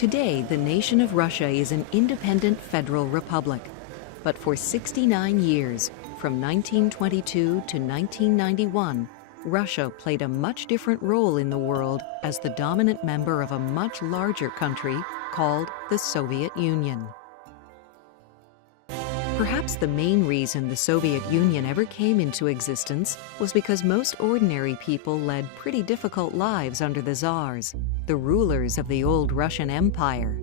Today, the nation of Russia is an independent federal republic. But for 69 years, from 1922 to 1991, Russia played a much different role in the world as the dominant member of a much larger country called the Soviet Union. Perhaps the main reason the Soviet Union ever came into existence was because most ordinary people led pretty difficult lives under the Tsars, the rulers of the old Russian Empire.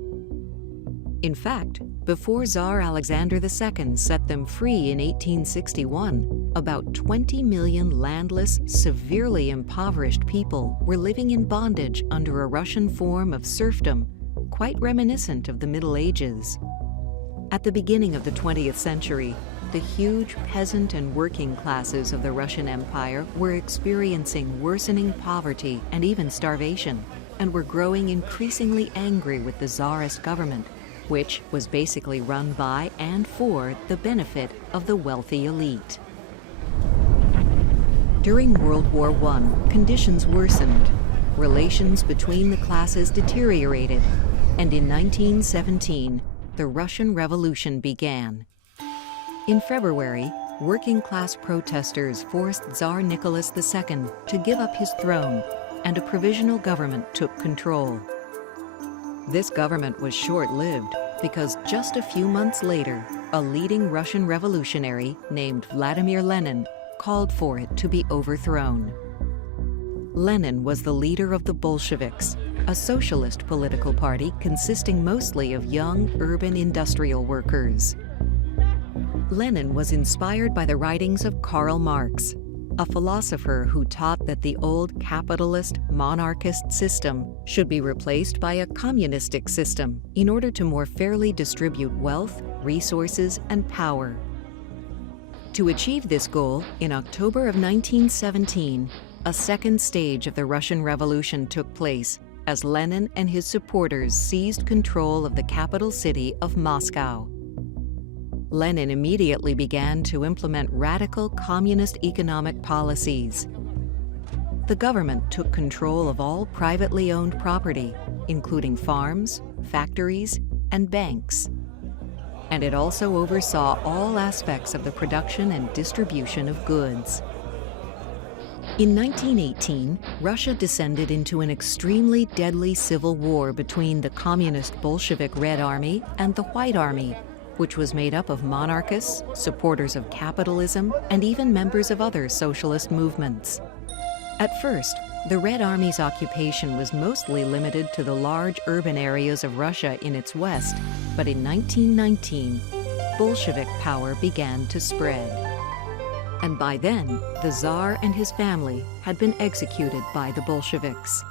In fact, before Tsar Alexander II set them free in 1861, about 20 million landless, severely impoverished people were living in bondage under a Russian form of serfdom, quite reminiscent of the Middle Ages. At the beginning of the 20th century, the huge peasant and working classes of the Russian Empire were experiencing worsening poverty and even starvation, and were growing increasingly angry with the Tsarist government, which was basically run by and for the benefit of the wealthy elite. During World War I, conditions worsened, relations between the classes deteriorated, and in 1917, the Russian Revolution began. In February, working-class protesters forced Tsar Nicholas II to give up his throne, and a provisional government took control. This government was short-lived because just a few months later, a leading Russian revolutionary named Vladimir Lenin called for it to be overthrown. Lenin was the leader of the Bolsheviks, a socialist political party consisting mostly of young urban industrial workers. Lenin was inspired by the writings of Karl Marx, a philosopher who taught that the old capitalist, monarchist system should be replaced by a communistic system in order to more fairly distribute wealth, resources, and power. To achieve this goal, in October of 1917, a second stage of the Russian Revolution took place as Lenin and his supporters seized control of the capital city of Moscow. Lenin immediately began to implement radical communist economic policies. The government took control of all privately owned property, including farms, factories, and banks. And it also oversaw all aspects of the production and distribution of goods. In 1918, Russia descended into an extremely deadly civil war between the communist Bolshevik Red Army and the White Army, which was made up of monarchists, supporters of capitalism, and even members of other socialist movements. At first, the Red Army's occupation was mostly limited to the large urban areas of Russia in its west, but in 1919, Bolshevik power began to spread. And by then, the Tsar and his family had been executed by the Bolsheviks.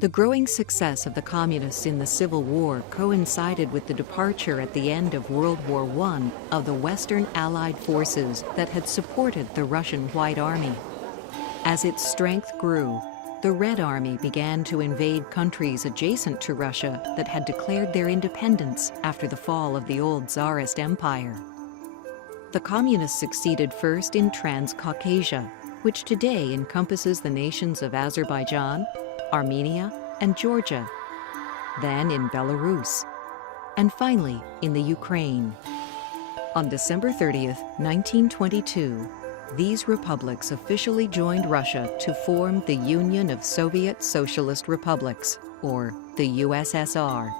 The growing success of the communists in the Civil War coincided with the departure at the end of World War I of the Western Allied forces that had supported the Russian White Army. As its strength grew, the Red Army began to invade countries adjacent to Russia that had declared their independence after the fall of the old Tsarist Empire. The Communists succeeded first in Transcaucasia, which today encompasses the nations of Azerbaijan, Armenia, and Georgia, then in Belarus, and finally in the Ukraine. On December 30th, 1922, these republics officially joined Russia to form the Union of Soviet Socialist Republics, or the USSR.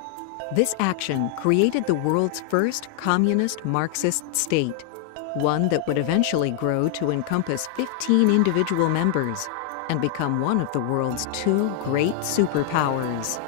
This action created the world's first communist Marxist state, one that would eventually grow to encompass 15 individual members and become one of the world's two great superpowers.